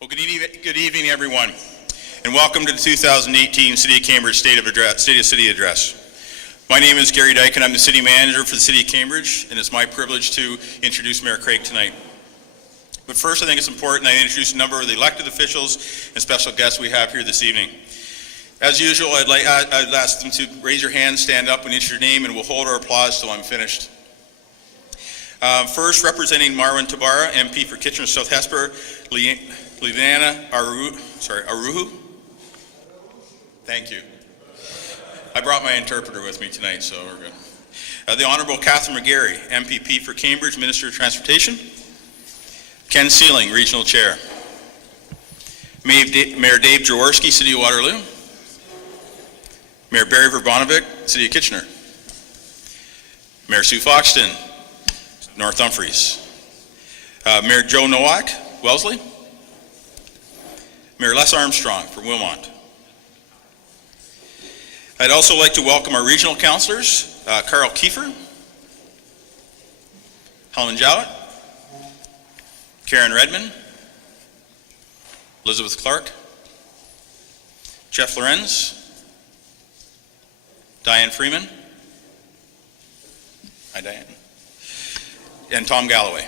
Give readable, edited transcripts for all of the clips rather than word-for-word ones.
Well, good evening, everyone, and welcome to the 2018 City of Cambridge State of City Address. My name is Gary Dyke, and I'm the City Manager for the City of Cambridge, and it's my privilege to introduce Mayor Craig tonight. But first, I think it's important I introduce a number of the elected officials and special guests we have here this evening. As usual, I'd ask them to raise your hand, stand up, and enter your name, and we'll hold our applause till I'm finished. First, representing Marwan Tabara, MP for Kitchener South Hesper, Liana Aruhu. Thank you. I brought my interpreter with me tonight, so we're good. The Honourable Catherine McGarry, MPP for Cambridge, Minister of Transportation. Ken Sealing, Regional Chair. Mayor Dave Jaworski, City of Waterloo. Mayor Barry Verbonovic, City of Kitchener. Mayor Sue Foxton, North Dumfries. Mayor Joe Nowak, Wellesley. Mayor Les Armstrong from Wilmot. I'd also like to welcome our regional councillors, Carl Kiefer, Helen Jowett, Karen Redmond, Elizabeth Clark, Jeff Lorenz, Diane Freeman, hi Diane, and Tom Galloway,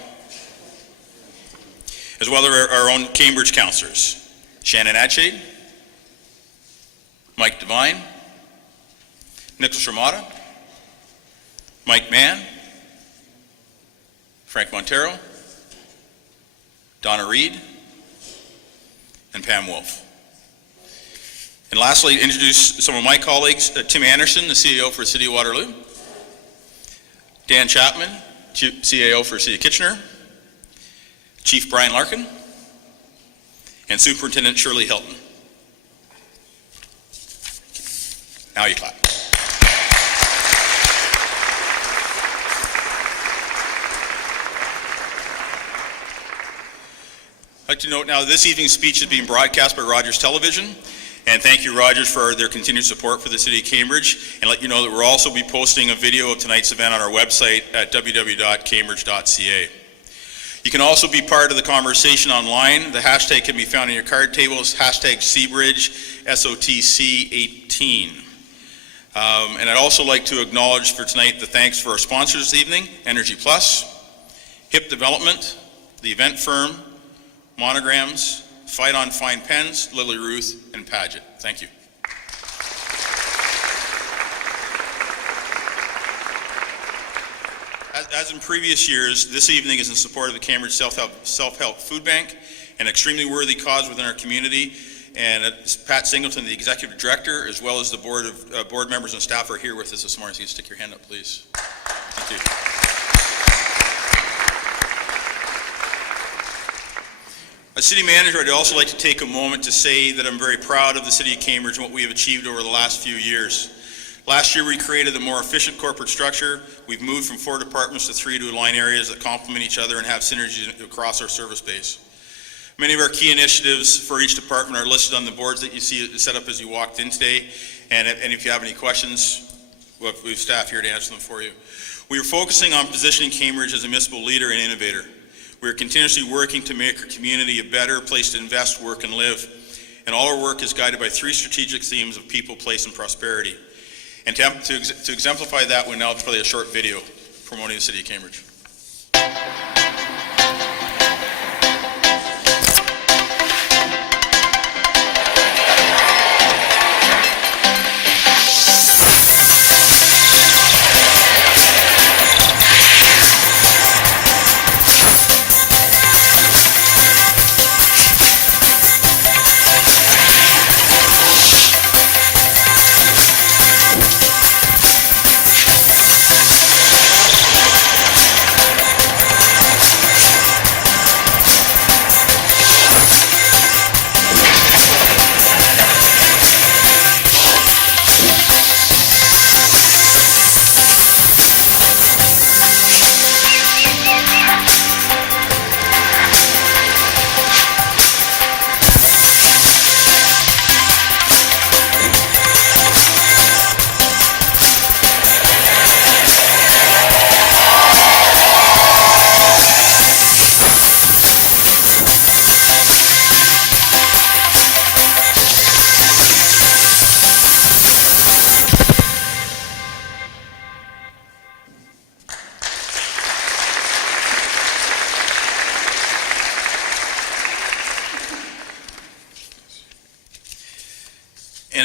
as well as our own Cambridge councillors, Shannon Adshade, Mike Devine, Nicholas Ramada, Mike Mann, Frank Montero, Donna Reed, and Pam Wolf. And lastly, introduce some of my colleagues, Tim Anderson, the CEO for City of Waterloo, Dan Chapman, CAO for City of Kitchener, Chief Brian Larkin, and Superintendent Shirley Hilton. Now you clap. I'd like to note now that this evening's speech is being broadcast by Rogers Television, and thank you, Rogers, for their continued support for the City of Cambridge, and let you know that we'll also be posting a video of tonight's event on our website at www.cambridge.ca. You can also be part of the conversation online. The hashtag can be found on your card tables, hashtag cbridge, SOTC18. And I'd also like to acknowledge for tonight the thanks for our sponsors this evening, Energy Plus, HIP Development, the Event Firm, Monograms, Fight on Fine Pens, Lily Ruth, and Paget. Thank you. As in previous years, this evening is in support of the Cambridge Self-Help Food Bank, an extremely worthy cause within our community. And Pat Singleton, the Executive Director, as well as the board members and staff are here with us this morning. So you can stick your hand up, please. Thank you. As City Manager, I'd also like to take a moment to say that I'm very proud of the City of Cambridge and what we have achieved over the last few years. Last year, we created a more efficient corporate structure. We've moved from 4 departments to 3 to align areas that complement each other and have synergies across our service base. Many of our key initiatives for each department are listed on the boards that you see set up as you walked in today. And if you have any questions, we have staff here to answer them for you. We are focusing on positioning Cambridge as a municipal leader and innovator. We are continuously working to make our community a better place to invest, work, and live. And all our work is guided by 3 strategic themes of people, place, and prosperity. And to exemplify that, we'll now play a short video promoting the City of Cambridge.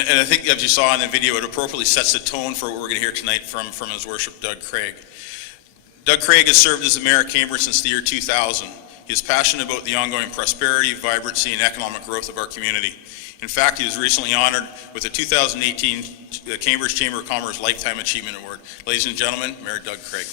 And I think, as you saw in the video, it appropriately sets the tone for what we're going to hear tonight from His Worship Doug Craig. Doug Craig has served as the Mayor of Cambridge since the year 2000. He is passionate about the ongoing prosperity, vibrancy, and economic growth of our community. In fact, he was recently honored with the 2018 Cambridge Chamber of Commerce Lifetime Achievement Award. Ladies and gentlemen, Mayor Doug Craig.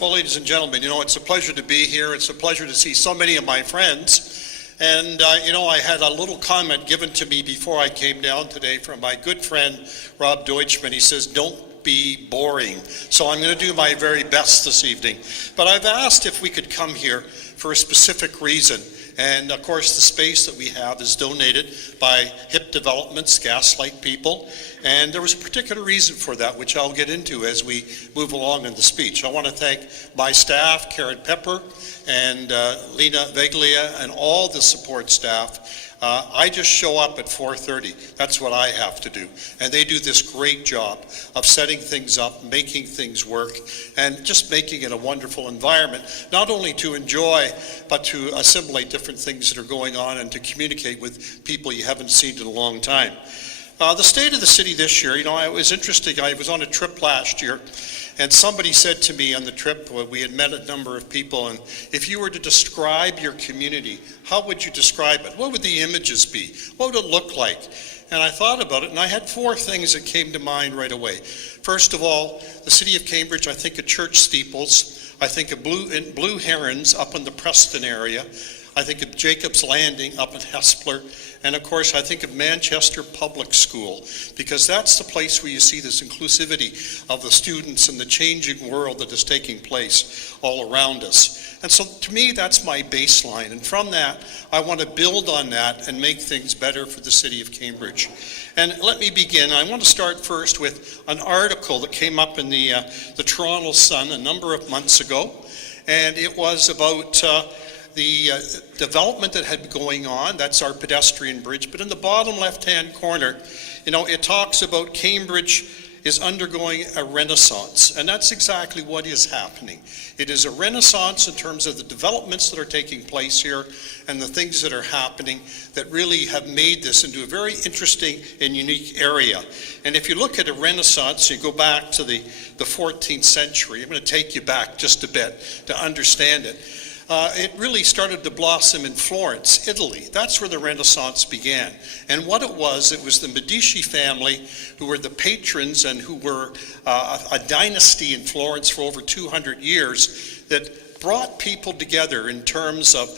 Well, ladies and gentlemen, it's a pleasure to be here. It's a pleasure to see so many of my friends. And, I had a little comment given to me before I came down today from my good friend, Rob Deutschman. He says, don't be boring. So I'm going to do my very best this evening. But I've asked if we could come here for a specific reason. And of course, the space that we have is donated by HIP Developments, Gaslight people. And there was a particular reason for that, which I'll get into as we move along in the speech. I want to thank my staff, Karen Pepper and Lena Veglia, and all the support staff. I just show up at 4:30. That's what I have to do. And they do this great job of setting things up, making things work, and just making it a wonderful environment, not only to enjoy, but to assimilate different things that are going on and to communicate with people you haven't seen in a long time. The state of the city this year, it was interesting. I was on a trip last year, and somebody said to me on the trip, we had met a number of people, and if you were to describe your community, how would you describe it? What would the images be? What would it look like? And I thought about it, and I had 4 things that came to mind right away. First of all, the city of Cambridge, I think of church steeples. I think of blue herons up in the Preston area. I think of Jacob's Landing up in Hespeler. And of course, I think of Manchester Public School, because that's the place where you see this inclusivity of the students and the changing world that is taking place all around us. And so to me, that's my baseline. And from that, I want to build on that and make things better for the city of Cambridge. And let me begin. I want to start first with an article that came up in the Toronto Sun a number of months ago. And it was about the development that had been going on. That's our pedestrian bridge. But in the bottom left-hand corner, it talks about Cambridge is undergoing a renaissance. And that's exactly what is happening. It is a renaissance in terms of the developments that are taking place here and the things that are happening that really have made this into a very interesting and unique area. And if you look at a renaissance, you go back to the 14th century. I'm going to take you back just a bit to understand it. It really started to blossom in Florence, Italy. That's where the Renaissance began. And what it was the Medici family, who were the patrons and who were a dynasty in Florence for over 200 years, that brought people together in terms of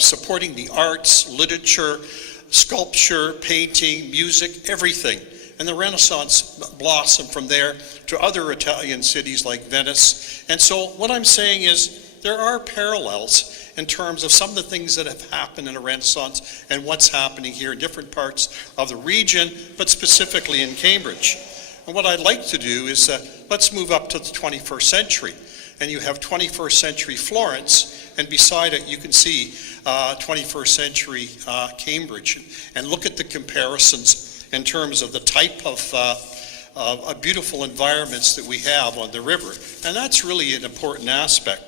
supporting the arts, literature, sculpture, painting, music, everything. And the Renaissance blossomed from there to other Italian cities like Venice. And so what I'm saying is, there are parallels in terms of some of the things that have happened in a Renaissance and what's happening here in different parts of the region, but specifically in Cambridge. And what I'd like to do is let's move up to the 21st century. And you have 21st century Florence, and beside it you can see 21st century Cambridge. And look at the comparisons in terms of the type of beautiful environments that we have on the river. And that's really an important aspect.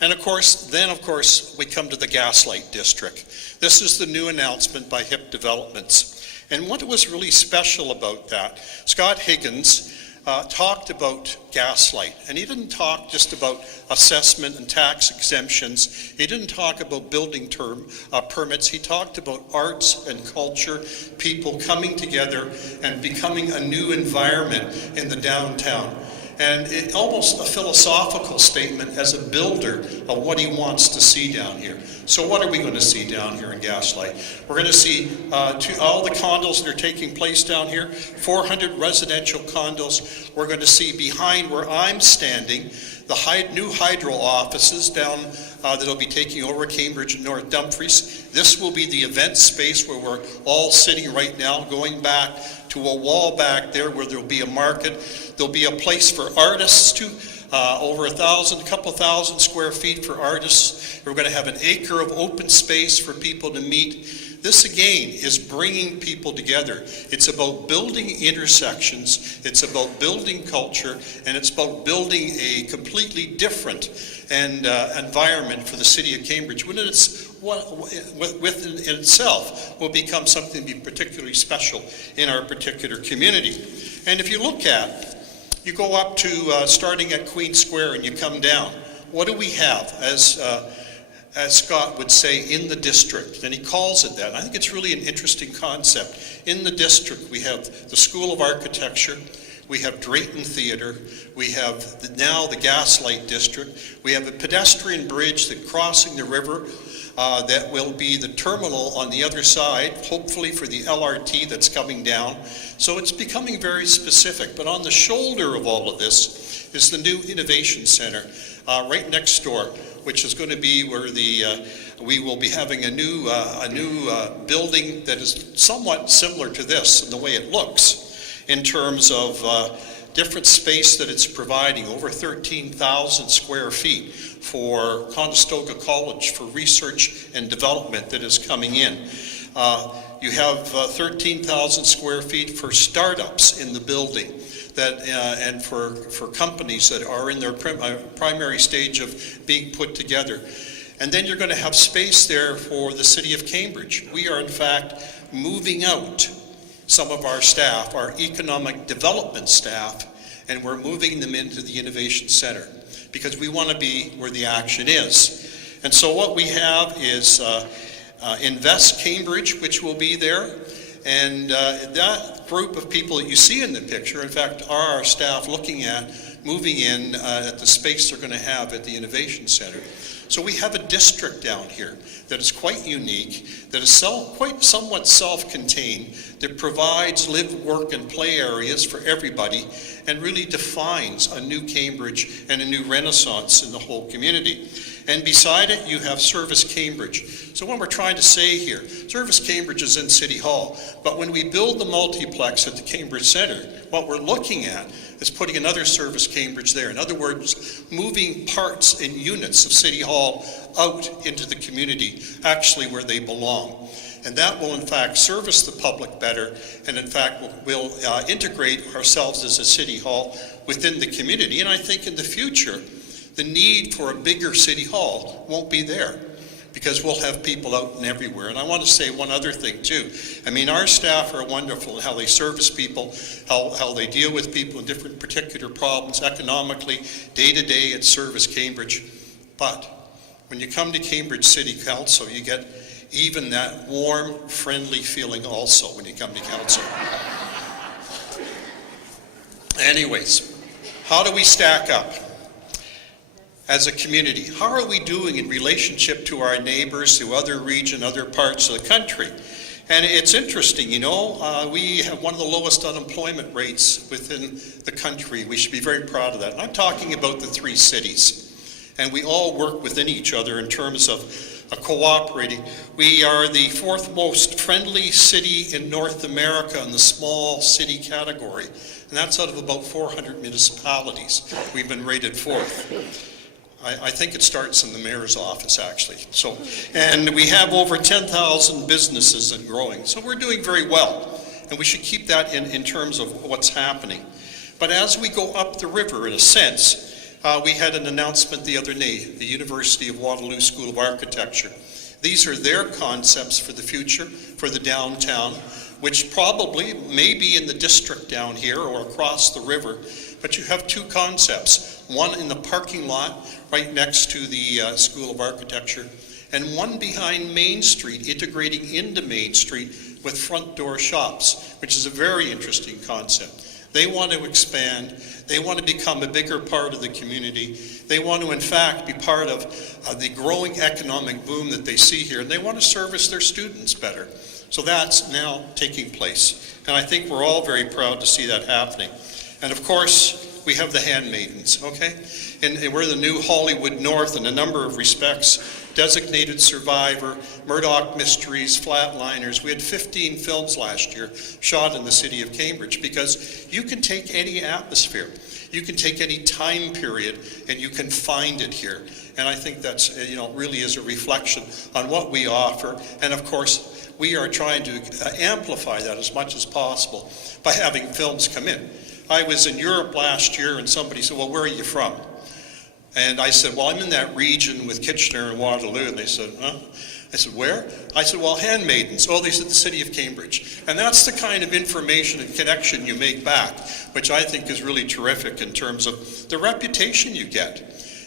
And of course, we come to the Gaslight District. This is the new announcement by HIP Developments. And what was really special about that, Scott Higgins talked about Gaslight. And he didn't talk just about assessment and tax exemptions. He didn't talk about building permits. He talked about arts and culture, people coming together and becoming a new environment in the downtown. And it almost a philosophical statement as a builder of what he wants to see down here. So what are we going to see down here in Gaslight? We're going to see all the condos that are taking place down here, 400 residential condos. We're going to see behind where I'm standing, the new hydro offices down that'll be taking over Cambridge and North Dumfries. This will be the event space where we're all sitting right now, going back to a wall back there where there'll be a market. There'll be a place for artists too, over a couple thousand square feet for artists. We're going to have an acre of open space for people to meet. This again is bringing people together. It's about building intersections, it's about building culture, and it's about building a completely different environment for the city of Cambridge, when it's within itself will become something to be particularly special in our particular community. And if you look at, you go up to starting at Queen Square and you come down, what do we have as Scott would say, in the district? And he calls it that. And I think it's really an interesting concept. In the district, we have the School of Architecture, we have Drayton Theatre, we have now the Gaslight District, we have a pedestrian bridge that crossing the river that will be the terminal on the other side, hopefully for the LRT that's coming down. So it's becoming very specific. But on the shoulder of all of this is the new Innovation Center right next door, which is going to be where we will be having a new building that is somewhat similar to this in the way it looks, in terms of different space that it's providing, over 13,000 square feet for Conestoga College for research and development that is coming in. You have 13,000 square feet for startups in the building, that and for companies that are in their primary stage of being put together. And then you're going to have space there for the city of Cambridge. We are in fact moving out some of our staff, our economic development staff, and we're moving them into the Innovation Center because we want to be where the action is. And so what we have is Invest Cambridge, which will be there. And that group of people that you see in the picture, in fact, are our staff looking at moving in at the space they're going to have at the Innovation Center. So we have a district down here that is quite unique, that is somewhat self-contained, that provides live, work, and play areas for everybody, and really defines a new Cambridge and a new renaissance in the whole community. And beside it, you have Service Cambridge. So what we're trying to say here, Service Cambridge is in City Hall, but when we build the multiplex at the Cambridge Center, what we're looking at is putting another Service Cambridge there. In other words, moving parts and units of City Hall out into the community, actually where they belong. And that will in fact service the public better, and in fact will integrate ourselves as a City Hall within the community. And I think in the future, the need for a bigger City Hall won't be there, because we'll have people out and everywhere. And I want to say one other thing too. I mean, our staff are wonderful in how they service people, how they deal with people in different particular problems economically, day to day at Service Cambridge. But when you come to Cambridge City Council, you get even that warm, friendly feeling also when you come to council. Anyways, how do we stack up as a community? How are we doing in relationship to our neighbors, to other regions, other parts of the country? And it's interesting, you know, we have one of the lowest unemployment rates within the country. We should be very proud of that. And I'm talking about the three cities. And we all work within each other in terms of cooperating. We are the fourth most friendly city in North America in the small city category. And that's out of about 400 municipalities. We've been rated fourth. I think it starts in the mayor's office, actually. So, and we have over 10,000 businesses and growing. So we're doing very well. And we should keep that in terms of what's happening. But as we go up the river, in a sense, we had an announcement the other day, the University of Waterloo School of Architecture. These are their concepts for the future, for the downtown, which probably may be in the district down here or across the river. But you have two concepts, one in the parking lot right next to the School of Architecture, and one behind Main Street, integrating into Main Street with front door shops, which is a very interesting concept. They want to expand. They want to become a bigger part of the community. They want to, in fact, be part of the growing economic boom that they see here, and they want to service their students better. So that's now taking place. And I think we're all very proud to see that happening. And of course, we have the handmaidens, okay? And we're the new Hollywood North in a number of respects. Designated Survivor, Murdoch Mysteries, Flatliners. We had 15 films last year shot in the city of Cambridge, because you can take any atmosphere. You can take any time period and you can find it here. And I think that's, really is a reflection on what we offer. And of course, we are trying to amplify that as much as possible by having films come in. I was in Europe last year and somebody said, well, where are you from? And I said, well, I'm in that region with Kitchener and Waterloo. And they said, huh? I said, where? I said, well, Handmaidens. Oh, they said the city of Cambridge. And that's the kind of information and connection you make back, which I think is really terrific in terms of the reputation you get.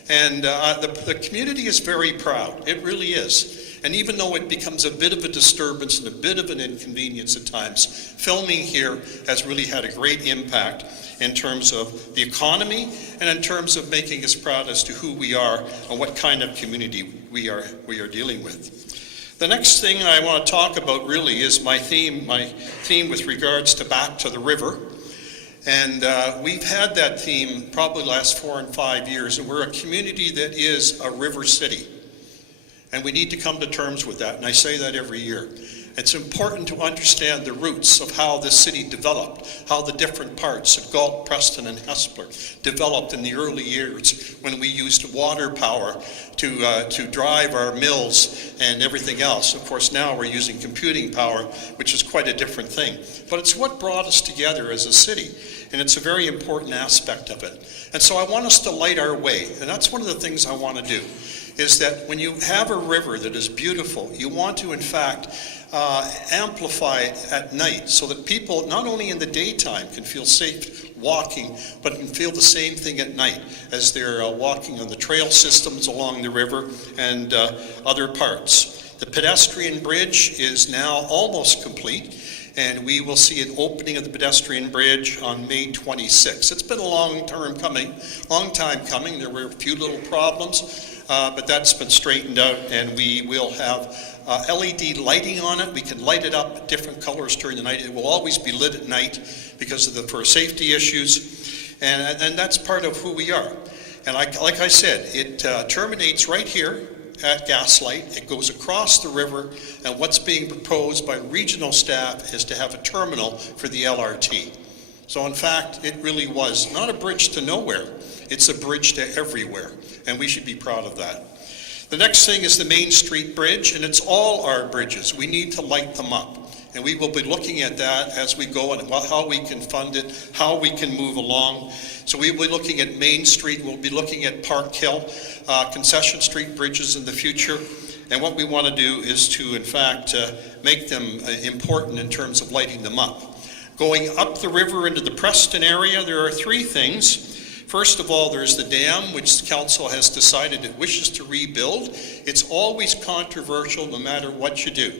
And the community is very proud. It really is. And even though it becomes a bit of a disturbance and a bit of an inconvenience at times, filming here has really had a great impact in terms of the economy and in terms of making us proud as to who we are and what kind of community we are dealing with. The next thing I want to talk about really is my theme with regards to back to the river. And we've had that theme probably the last 4 and 5 years, and we're a community that is a river city. And we need to come to terms with that, and I say that every year. It's important to understand the roots of how this city developed, how the different parts of Galt, Preston, and Hespeler developed in the early years when we used water power to drive our mills and everything else. Of course, now we're using computing power, which is quite a different thing. But it's what brought us together as a city, and it's a very important aspect of it. And so I want us to light our way, and that's one of the things I want to do, is that when you have a river that is beautiful, you want to, in fact, amplify it at night so that people, not only in the daytime, can feel safe walking, but can feel the same thing at night as they're walking on the trail systems along the river and other parts. The pedestrian bridge is now almost complete, and we will see an opening of the pedestrian bridge on May 26th. It's been a long time coming. There were a few little problems, but that's been straightened out, and we will have LED lighting on it. We can light it up different colors during the night. It will always be lit at night because of for safety issues, and that's part of who we are. And like I said, it terminates right here at Gaslight. It goes across the river, and what's being proposed by regional staff is to have a terminal for the LRT. So in fact, it really was not a bridge to nowhere, it's a bridge to everywhere, and we should be proud of that. The next thing is the Main Street Bridge, and it's all our bridges. We need to light them up, and we will be looking at that as we go and how we can fund it, how we can move along. So we will be looking at Main Street, we'll be looking at Park Hill, Concession Street bridges in the future, and what we want to do is to, in fact, make them important in terms of lighting them up. Going up the river into the Preston area, there are 3 things. First of all, there's the dam, which the council has decided it wishes to rebuild. It's always controversial no matter what you do.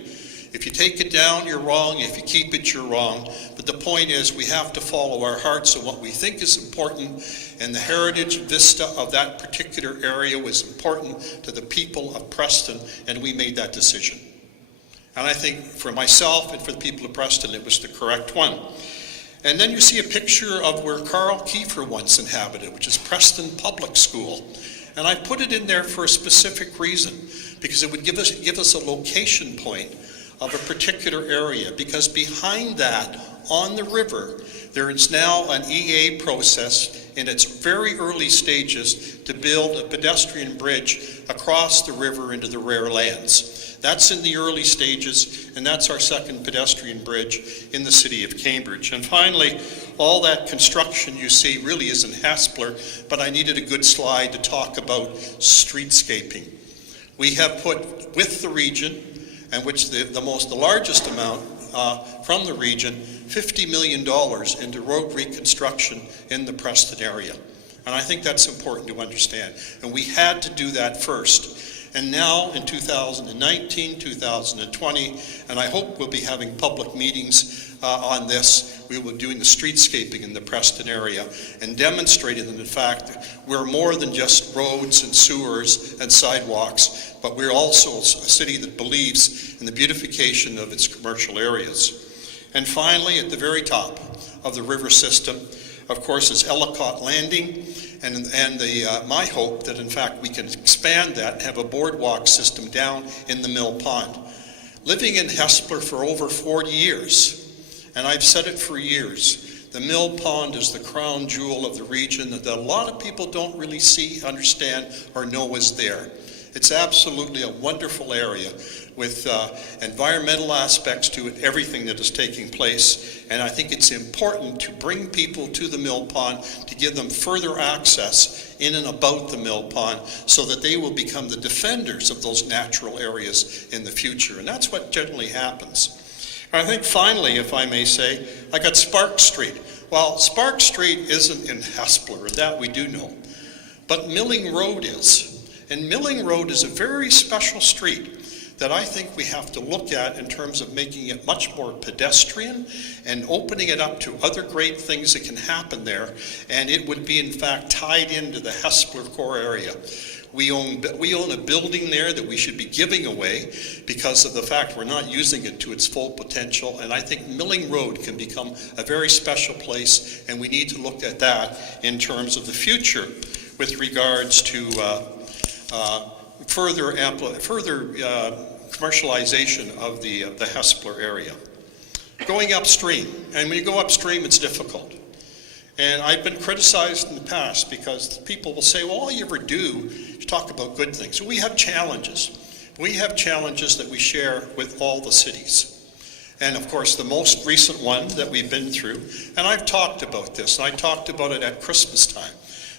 If you take it down, you're wrong. If you keep it, you're wrong. But the point is we have to follow our hearts and what we think is important, and the heritage vista of that particular area was important to the people of Preston, and we made that decision. And I think for myself and for the people of Preston, it was the correct one. And then you see a picture of where Carl Kiefer once inhabited, which is Preston Public School. And I put it in there for a specific reason, because it would give us a location point of a particular area, because behind that, on the river, there is now an EA process in its very early stages to build a pedestrian bridge across the river into the rare lands. That's in the early stages, and that's our second pedestrian bridge in the city of Cambridge. And finally, all that construction you see really is in Hespeler, but I needed a good slide to talk about streetscaping. We have put with the region, and which the largest amount from the region, $50 million into road reconstruction in the Preston area. And I think that's important to understand. And we had to do that first. And now in 2019, 2020, and I hope we'll be having public meetings on this, we will be doing the streetscaping in the Preston area and demonstrating that in fact we're more than just roads and sewers and sidewalks, but we're also a city that believes in the beautification of its commercial areas. And finally, at the very top of the river system, of course, is Ellicott Landing, and my hope that in fact we can expand that and have a boardwalk system down in the Mill Pond. Living in Hespeler for over 40 years, and I've said it for years, The mill pond is the crown jewel of the region that a lot of people don't really see, understand, or know is there. It's absolutely a wonderful area with environmental aspects to it, everything that is taking place. And I think it's important to bring people to the mill pond to give them further access in and about the mill pond so that they will become the defenders of those natural areas in the future. And that's what generally happens. And I think finally, if I may say, I got Spark Street. Well, Spark Street isn't in Hespeler, and that we do know. But Milling Road is. And Milling Road is a very special street that I think we have to look at in terms of making it much more pedestrian and opening it up to other great things that can happen there. And it would be, in fact, tied into the Hespeler core area. We own a building there that we should be giving away because of the fact we're not using it to its full potential. And I think Milling Road can become a very special place, and we need to look at that in terms of the future with regards to further commercialization of the Hespeler area. Going upstream, and when you go upstream, it's difficult. And I've been criticized in the past because people will say, well, all you ever do is talk about good things. So we have challenges. We have challenges that we share with all the cities. And of course, the most recent one that we've been through, and I've talked about this, and I talked about it at Christmas time.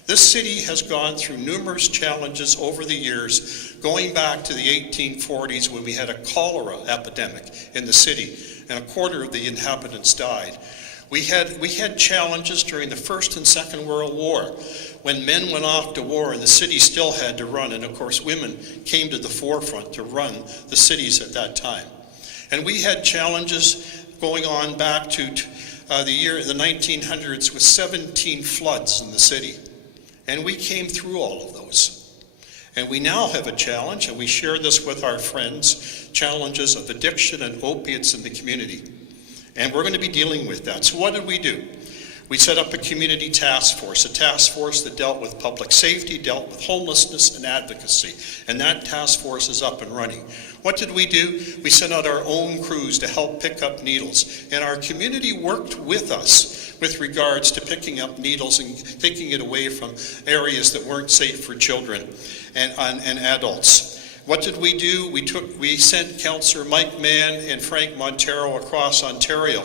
This city has gone through numerous challenges over the years, going back to the 1840s when we had a cholera epidemic in the city, and a quarter of the inhabitants died. We had challenges during the First and Second World War, when men went off to war and the city still had to run, and of course women came to the forefront to run the cities at that time. And we had challenges going on back to the 1900s with 17 floods in the city. And we came through all of those. And we now have a challenge, and we share this with our friends, challenges of addiction and opiates in the community. And we're going to be dealing with that. So what did we do? We set up a community task force, a task force that dealt with public safety, dealt with homelessness and advocacy. And that task force is up and running. What did we do? We sent out our own crews to help pick up needles. And our community worked with us with regards to picking up needles and taking it away from areas that weren't safe for children and adults. What did we do? We sent Councillor Mike Mann and Frank Montero across Ontario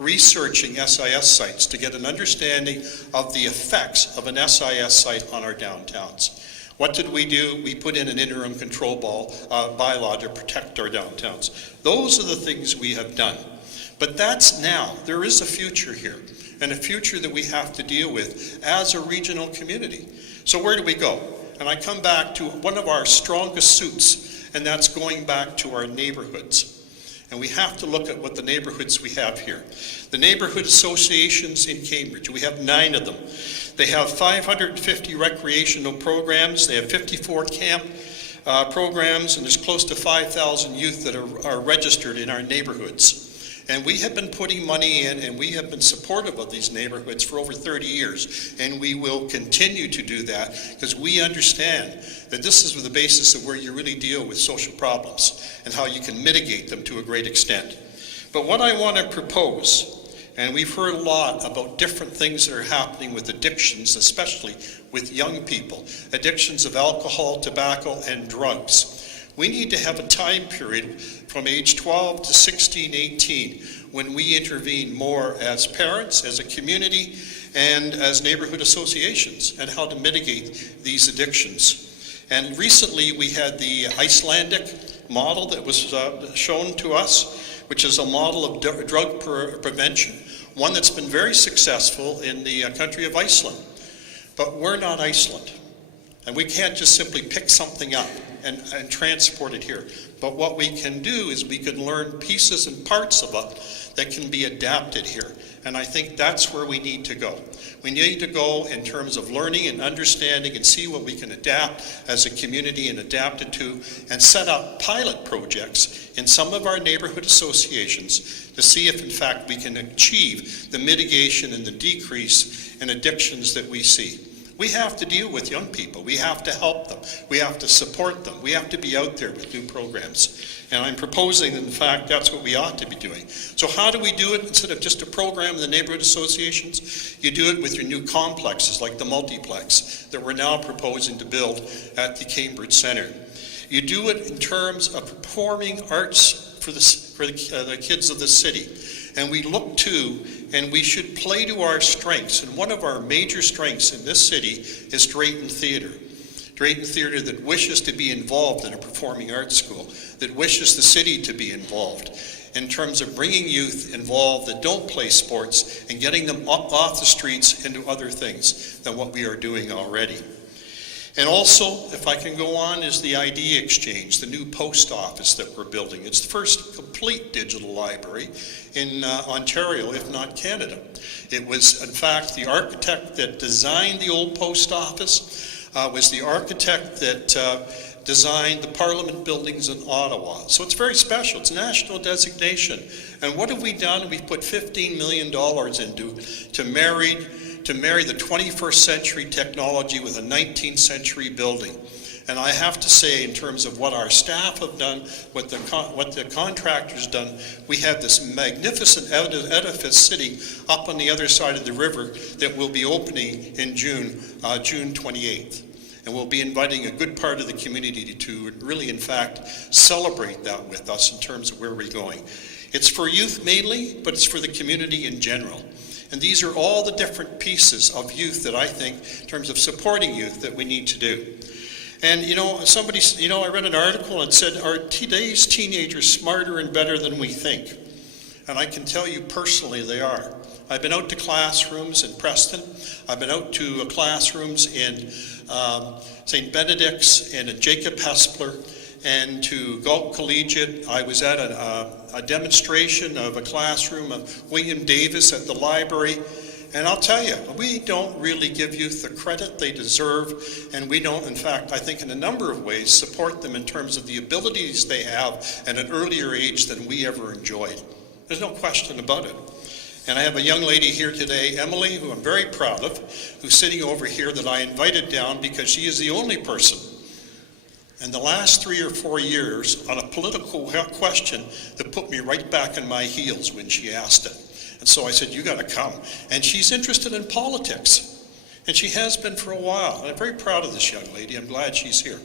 researching SIS sites to get an understanding of the effects of an SIS site on our downtowns. What did we do? We put in an interim control bylaw to protect our downtowns. Those are the things we have done. But that's now. There is a future here, and a future that we have to deal with as a regional community. So where do we go? And I come back to one of our strongest suits, and that's going back to our neighborhoods. And we have to look at what the neighborhoods we have here. The neighborhood associations in Cambridge, we have 9 of them. They have 550 recreational programs. They have 54 camp programs, and there's close to 5,000 youth that are registered in our neighborhoods. And we have been putting money in, and we have been supportive of these neighborhoods for over 30 years. And we will continue to do that because we understand that this is the basis of where you really deal with social problems and how you can mitigate them to a great extent. But what I want to propose, and we've heard a lot about different things that are happening with addictions, especially with young people, addictions of alcohol, tobacco, and drugs. We need to have a time period from age 12 to 16, 18, when we intervene more as parents, as a community, and as neighborhood associations, and how to mitigate these addictions. And recently we had the Icelandic model that was shown to us, which is a model of drug prevention, one that's been very successful in the country of Iceland. But we're not Iceland, and we can't just simply pick something up and transport it here. But what we can do is we can learn pieces and parts of it that can be adapted here. And I think that's where we need to go. We need to go in terms of learning and understanding and see what we can adapt as a community and adapt it to, and set up pilot projects in some of our neighborhood associations to see if in fact we can achieve the mitigation and the decrease in addictions that we see. We have to deal with young people. We have to help them. We have to support them. We have to be out there with new programs. And I'm proposing, in fact, that's what we ought to be doing. So how do we do it instead of just a program in the neighborhood associations? You do it with your new complexes like the multiplex that we're now proposing to build at the Cambridge Centre. You do it in terms of performing arts for the kids of the city. And we look to, and we should play to our strengths. And one of our major strengths in this city is Drayton Theatre. Drayton Theatre that wishes to be involved in a performing arts school, that wishes the city to be involved in terms of bringing youth involved that don't play sports and getting them up off the streets into other things than what we are doing already. And also, if I can go on, is the ID exchange, the new post office that we're building. It's the first complete digital library in Ontario, if not Canada. It was, in fact, the architect that designed the old post office was the architect that designed the Parliament buildings in Ottawa. So it's very special. It's a national designation. And what have we done? We've put $15 million into to marry the 21st century technology with a 19th century building. And I have to say, in terms of what our staff have done, what the contractors done, we have this magnificent edifice sitting up on the other side of the river that will be opening in June 28th. And we'll be inviting a good part of the community to really, in fact, celebrate that with us in terms of where we're going. It's for youth mainly, but it's for the community in general. And these are all the different pieces of youth that I think, in terms of supporting youth, that we need to do. And I read an article and said, are today's teenagers smarter and better than we think? And I can tell you personally they are. I've been out to classrooms in Preston. I've been out to classrooms in St. Benedict's and in Jacob Hespler and to Galt Collegiate. I was at a demonstration of a classroom of William Davis at the library. And I'll tell you, we don't really give youth the credit they deserve, and we don't, in fact, I think in a number of ways, support them in terms of the abilities they have at an earlier age than we ever enjoyed. There's no question about it. And I have a young lady here today, Emily, who I'm very proud of, who's sitting over here that I invited down because she is the only person in the last 3 or 4 years on a political question that put me right back in my heels when she asked it. And so I said, you got to come. And she's interested in politics. And she has been for a while. And I'm very proud of this young lady. I'm glad she's here.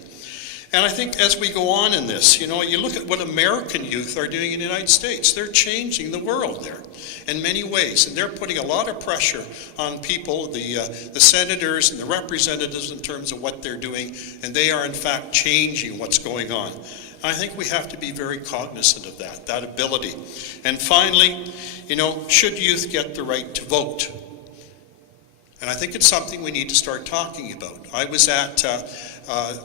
And I think as we go on in this, you look at what American youth are doing in the United States. They're changing the world there in many ways. And they're putting a lot of pressure on people, the senators and the representatives in terms of what they're doing. And they are, in fact, changing what's going on. I think we have to be very cognizant of that ability. And finally, should youth get the right to vote? And I think it's something we need to start talking about. I was at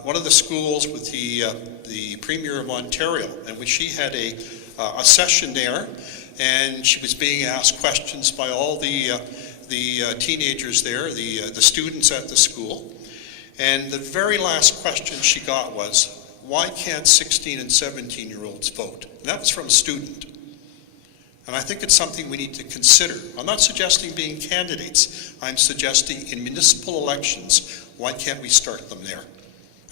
one of the schools with the Premier of Ontario, and she had a session there, and she was being asked questions by all the teenagers there, the students at the school. And the very last question she got was, why can't 16 and 17-year-olds vote? And that was from a student. And I think it's something we need to consider. I'm not suggesting being candidates. I'm suggesting in municipal elections, why can't we start them there?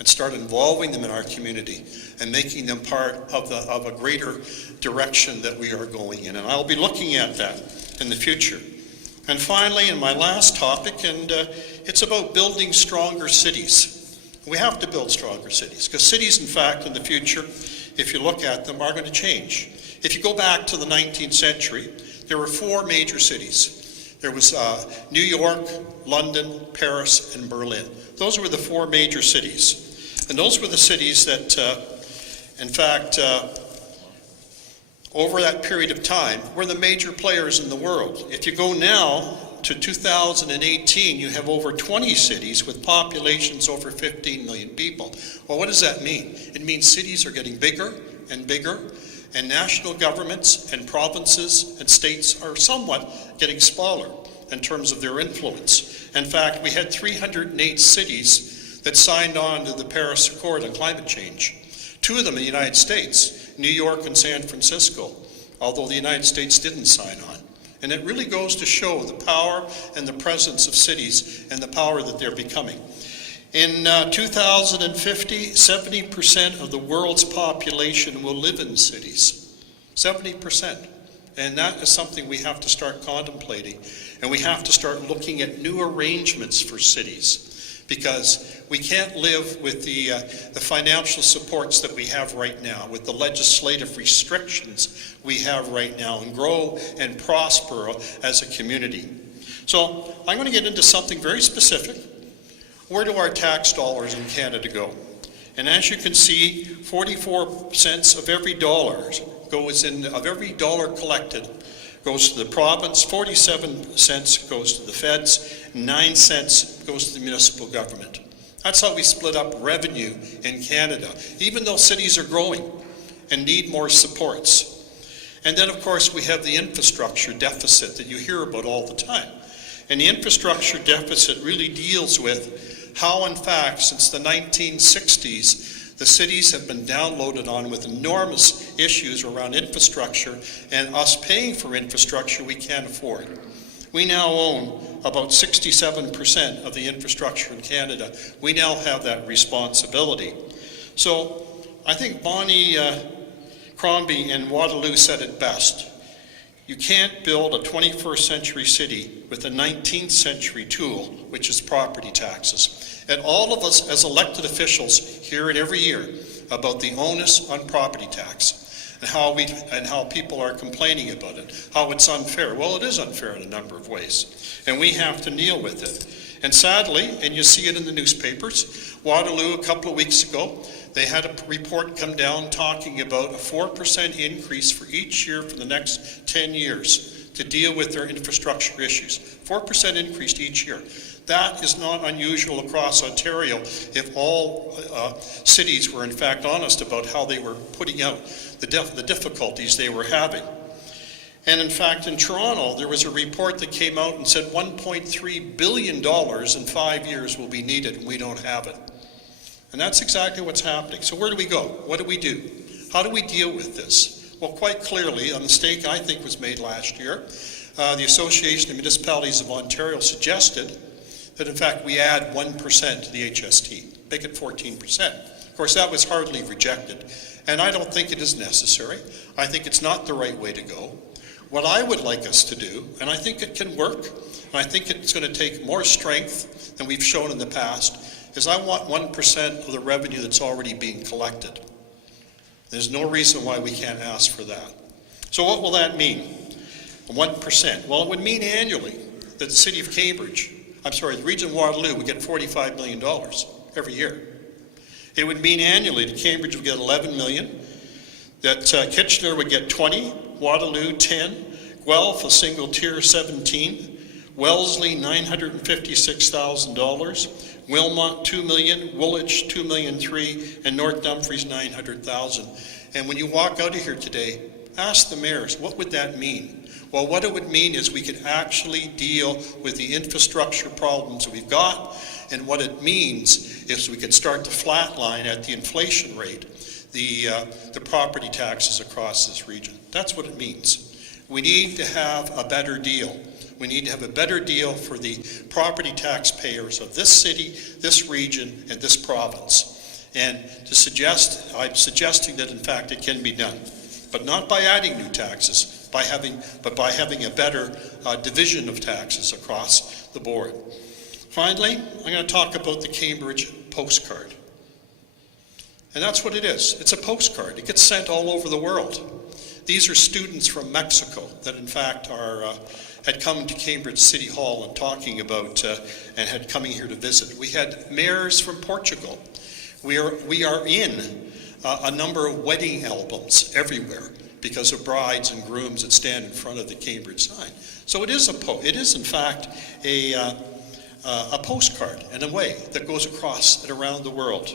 And start involving them in our community and making them part of a greater direction that we are going in. And I'll be looking at that in the future. And finally, in my last topic, and it's about building stronger cities. We have to build stronger cities, because cities, in fact, in the future, if you look at them, are going to change. If you go back to the 19th century, there were 4 major cities. There was New York, London, Paris, and Berlin. Those were the 4 major cities. And those were the cities that, in fact, over that period of time, were the major players in the world. If you go now to 2018, you have over 20 cities with populations over 15 million people. Well, what does that mean? It means cities are getting bigger and bigger, and national governments and provinces and states are somewhat getting smaller in terms of their influence. In fact, we had 308 cities that signed on to the Paris Accord on climate change. 2 of them in the United States, New York and San Francisco, although the United States didn't sign on. And it really goes to show the power and the presence of cities and the power that they're becoming. In 2050, 70% of the world's population will live in cities. 70%. And that is something we have to start contemplating. And we have to start looking at new arrangements for cities, because we can't live with the financial supports that we have right now, with the legislative restrictions we have right now, and grow and prosper as a community. So I'm going to get into something very specific. Where do our tax dollars in Canada go? And as you can see, 44 cents of every dollar of every dollar collected goes to the province, 47 cents goes to the feds, 9 cents goes to the municipal government. That's how we split up revenue in Canada, even though cities are growing and need more supports. And then, of course, we have the infrastructure deficit that you hear about all the time. And the infrastructure deficit really deals with how, in fact, since the 1960s, the cities have been downloaded on with enormous issues around infrastructure, and us paying for infrastructure we can't afford. We now own about 67% of the infrastructure in Canada. We now have that responsibility. So I think Bonnie Crombie in Waterloo said it best. You can't build a 21st century city with a 19th century tool, which is property taxes. And all of us as elected officials hear it every year about the onus on property tax and how people are complaining about it, how it's unfair. Well, it is unfair in a number of ways, and we have to deal with it. And sadly, and you see it in the newspapers, Waterloo a couple of weeks ago, they had a report come down talking about a 4% increase for each year for the next 10 years to deal with their infrastructure issues. 4% increase each year. That is not unusual across Ontario if all cities were in fact honest about how they were putting out the difficulties they were having. And in fact, in Toronto, there was a report that came out and said $1.3 billion in 5 years will be needed, and we don't have it. And that's exactly what's happening. So where do we go? What do we do? How do we deal with this? Well, quite clearly, a mistake I think was made last year. The Association of Municipalities of Ontario suggested that in fact we add 1% to the HST, make it 14%. Of course, that was hardly rejected, and I don't think it is necessary. I think it's not the right way to go. What I would like us to do, and I think it can work, and I think it's going to take more strength than we've shown in the past, is I want 1% of the revenue that's already being collected. There's no reason why we can't ask for that. So what will that mean? 1%. Well, it would mean annually that the city of Cambridge, the region of Waterloo would get $45 million every year. It would mean annually that Cambridge would get $11 million, that Kitchener would get 20, Waterloo 10, Guelph a single tier 17, Wellesley $956,000, Wilmot $2 million, Woolwich $2.3 million, and North Dumfries $900,000. And when you walk out of here today, ask the mayors, what would that mean? Well, what it would mean is we could actually deal with the infrastructure problems that we've got, and what it means is we could start to flatline at the inflation rate the property taxes across this region. That's what it means. We need to have a better deal. We need to have a better deal for the property taxpayers of this city, this region, and this province. And I'm suggesting that in fact it can be done, but not by adding new taxes, but by having a better division of taxes across the board. Finally, I'm going to talk about the Cambridge postcard. And that's what it is. It's a postcard. It gets sent all over the world. These are students from Mexico that in fact had come to Cambridge City Hall and talking about and had coming here to visit. We had mayors from Portugal. We are in a number of wedding albums everywhere because of brides and grooms that stand in front of the Cambridge sign. So it is in fact a postcard in a way that goes across and around the world.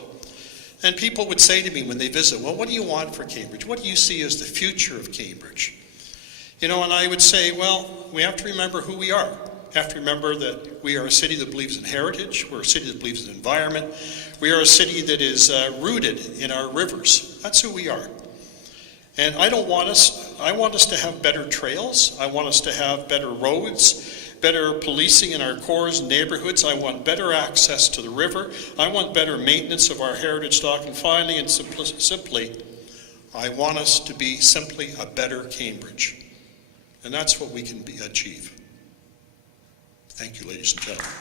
And people would say to me when they visit, well, what do you want for Cambridge? What do you see as the future of Cambridge? You know, and I would say, well, we have to remember who we are. We have to remember that we are a city that believes in heritage. We're a city that believes in environment. We are a city that is rooted in our rivers. That's who we are. And I want us to have better trails. I want us to have better roads, better policing in our cores and neighborhoods. I want better access to the river. I want better maintenance of our heritage stock. And finally and simply, I want us to be simply a better Cambridge. And that's what we can achieve. Thank you, ladies and gentlemen.